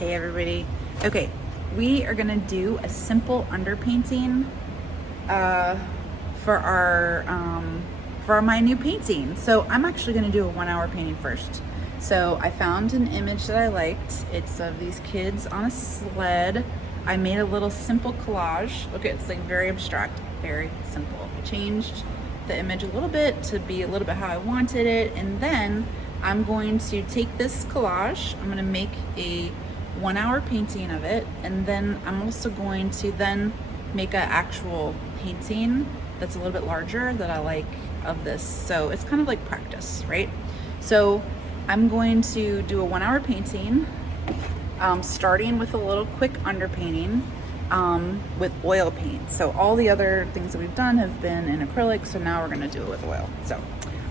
Hey everybody. Okay, we are gonna do a simple underpainting for my new painting. So I'm actually gonna do a 1 hour painting first. So I found an image that I liked. It's of these kids on a sled. I made a little simple collage. Okay, it's like very abstract, very simple. I changed the image a little bit to be a little bit how I wanted it, and then I'm going to take this collage, I'm gonna make a 1 hour painting of it, and then I'm also going to then make an actual painting that's a little bit larger that I like of this. So it's kind of like practice, right? So I'm going to do a 1 hour painting, starting with a little quick underpainting with oil paint. So all the other things that we've done have been in acrylic, so now we're gonna do it with oil. So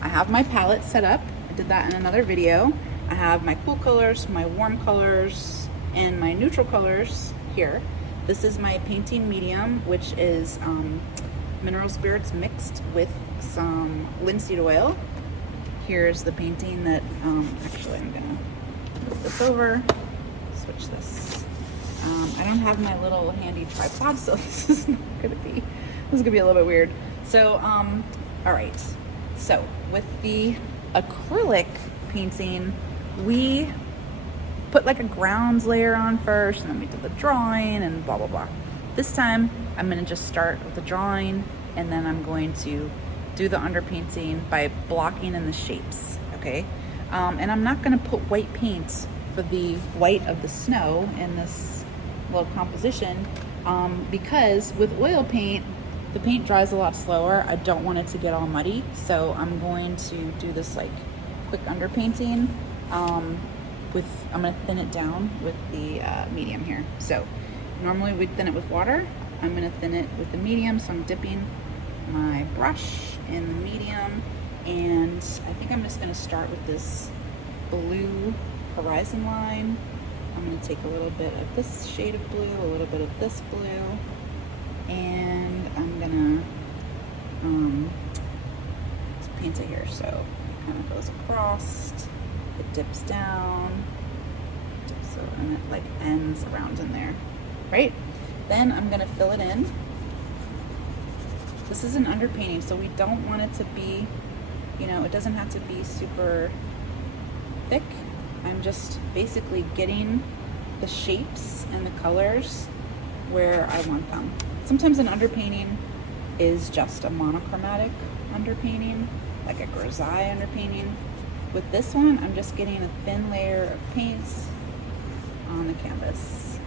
I have my palette set up. I did that in another video. I have my cool colors, my warm colors, and my neutral colors here. This is my painting medium, which is mineral spirits mixed with some linseed oil. Here's the painting that, actually I'm gonna move this over, switch this. I don't have my little handy tripod, so this is gonna be a little bit weird. So, all right. So with the acrylic painting, we put like a grounds layer on first, and then we did the drawing and blah, blah, blah. This time, I'm gonna just start with the drawing, and then I'm going to do the underpainting by blocking in the shapes, okay? And I'm not gonna put white paint for the white of the snow in this little composition, because with oil paint, the paint dries a lot slower. I don't want it to get all muddy, so I'm going to do this like quick underpainting. I'm gonna thin it down with the medium here. So normally we thin it with water. I'm gonna thin it with the medium, so I'm dipping my brush in the medium, and I think I'm just gonna start with this blue horizon line. I'm gonna take a little bit of this shade of blue, a little bit of this blue, and I'm gonna just paint it here. So it kind of goes across, it dips down, so, and it like ends around in there, right? Then I'm gonna fill it in. This is an underpainting, so we don't want it to be, you know, it doesn't have to be super thick. I'm just basically getting the shapes and the colors where I want them. Sometimes an underpainting is just a monochromatic underpainting, like a grisaille underpainting. With this one, I'm just getting a thin layer of paints on the canvas.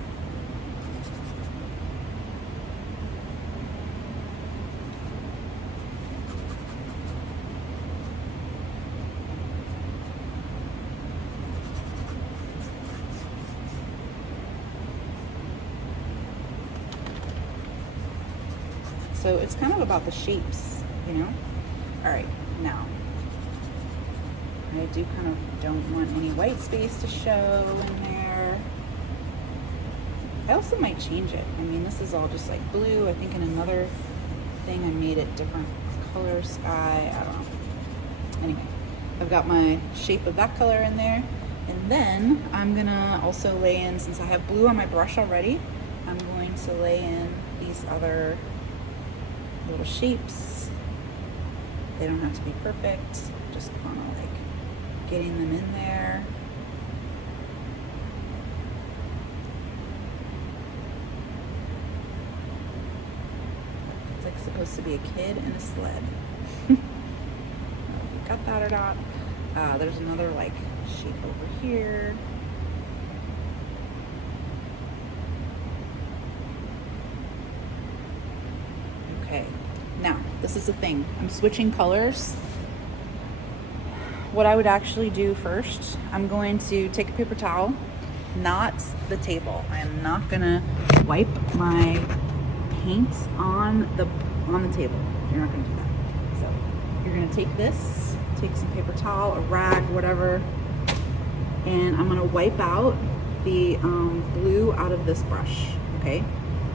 So it's kind of about the shapes, you know? All right, now, I do kind of don't want any white space to show in there. I also might change it. I mean, this is all just like blue. I think in another thing I made it different color sky. I don't know. Anyway, I've got my shape of that color in there. And then I'm gonna also lay in, since I have blue on my brush already, I'm going to lay in these other little shapes. They don't have to be perfect, just kind of like getting them in there. It's like supposed to be a kid in a sled. Got that or not? There's another like shape over here. Okay, now this is the thing. I'm switching colors. What I would actually do first, I'm going to take a paper towel, not the table. I am not gonna wipe my paint on the table. You're not gonna do that. So you're gonna take this, take some paper towel, a rag, whatever, and I'm gonna wipe out the blue out of this brush, okay?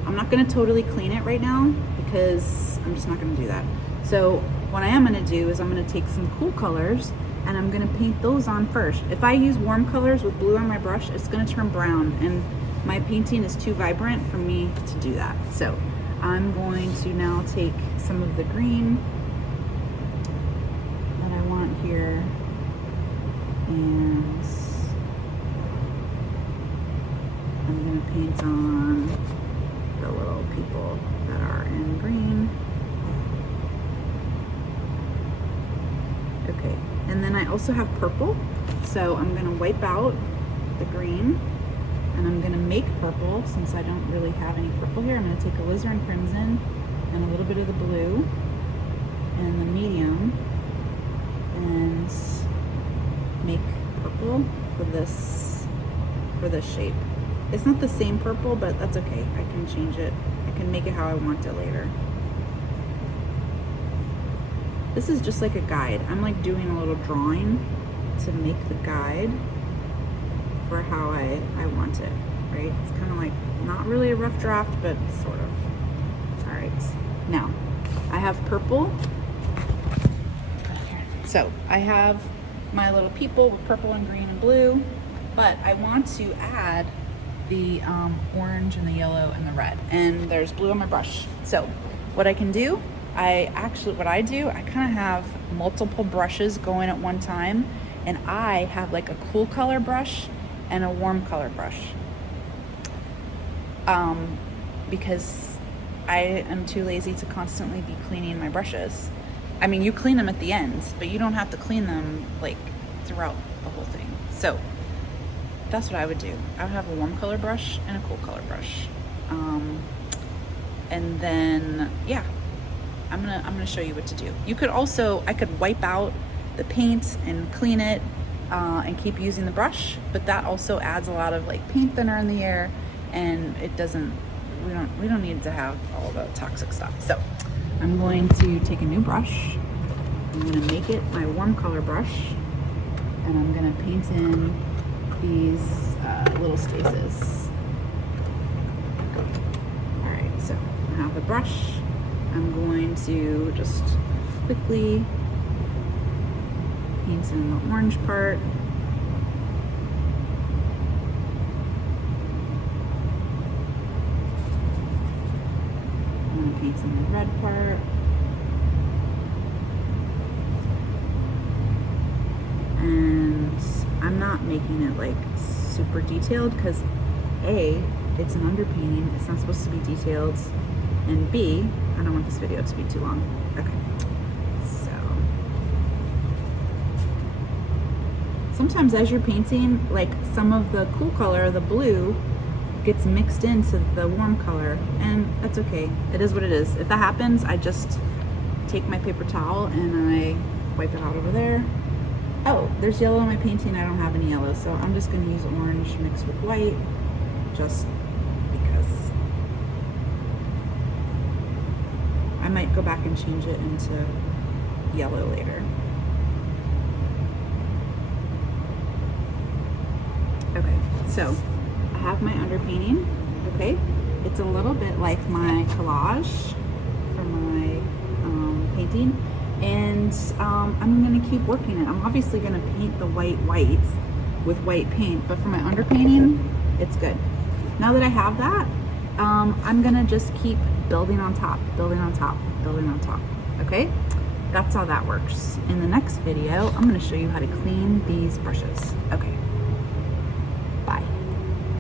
I'm not gonna totally clean it right now because I'm just not gonna do that. So what I am gonna do is I'm gonna take some cool colors, and I'm gonna paint those on first. If I use warm colors with blue on my brush, it's gonna turn brown, and my painting is too vibrant for me to do that. So I'm going to now take some of the green that I want here, and I'm gonna paint on the little people that are in green. Okay, and then I also have purple, so I'm gonna wipe out the green, and I'm gonna make purple. Since I don't really have any purple here, I'm gonna take alizarin crimson and a little bit of the blue and the medium and make purple for this shape. It's not the same purple, but that's okay. I can change it. I can make it how I want it later. This is just like a guide. I'm like doing a little drawing to make the guide for how I want it, right? It's kind of like not really a rough draft, but sort of. All right, now I have purple. So I have my little people with purple and green and blue, but I want to add the orange and the yellow and the red, and there's blue on my brush. So what I can do, I kind of have multiple brushes going at one time, and I have like a cool color brush and a warm color brush, because I am too lazy to constantly be cleaning my brushes. I mean, you clean them at the end, but you don't have to clean them like throughout the whole thing. So that's what I would do. I would have a warm color brush and a cool color brush, and then yeah, I'm gonna show you what to do. You could also, I could wipe out the paint and clean it and keep using the brush, but that also adds a lot of like paint thinner in the air, and it doesn't, we don't need to have all the toxic stuff. So I'm going to take a new brush. I'm gonna make it my warm color brush, and I'm gonna paint in these little spaces. All right, so I have the brush. I'm going to just quickly paint in the orange part. I'm going to paint in the red part. And I'm not making it like super detailed because A, it's an underpainting, it's not supposed to be detailed, and B, I don't want this video to be too long. Okay, so sometimes as you're painting, like some of the cool color, the blue, gets mixed into the warm color, and that's okay. It is what it is. If that happens, I just take my paper towel and I wipe it out over there. Oh, there's yellow in my painting. I don't have any yellow, so I'm just going to use orange mixed with white, just because. I might go back and change it into yellow later. Okay, so I have my underpainting. Okay, it's a little bit like my collage for my painting, and I'm gonna keep working it. I'm obviously gonna paint the white with white paint, but for my underpainting, it's good. Now that I have that, I'm gonna just keep building on top, building on top, building on top, okay? That's how that works. In the next video, I'm gonna show you how to clean these brushes. Okay.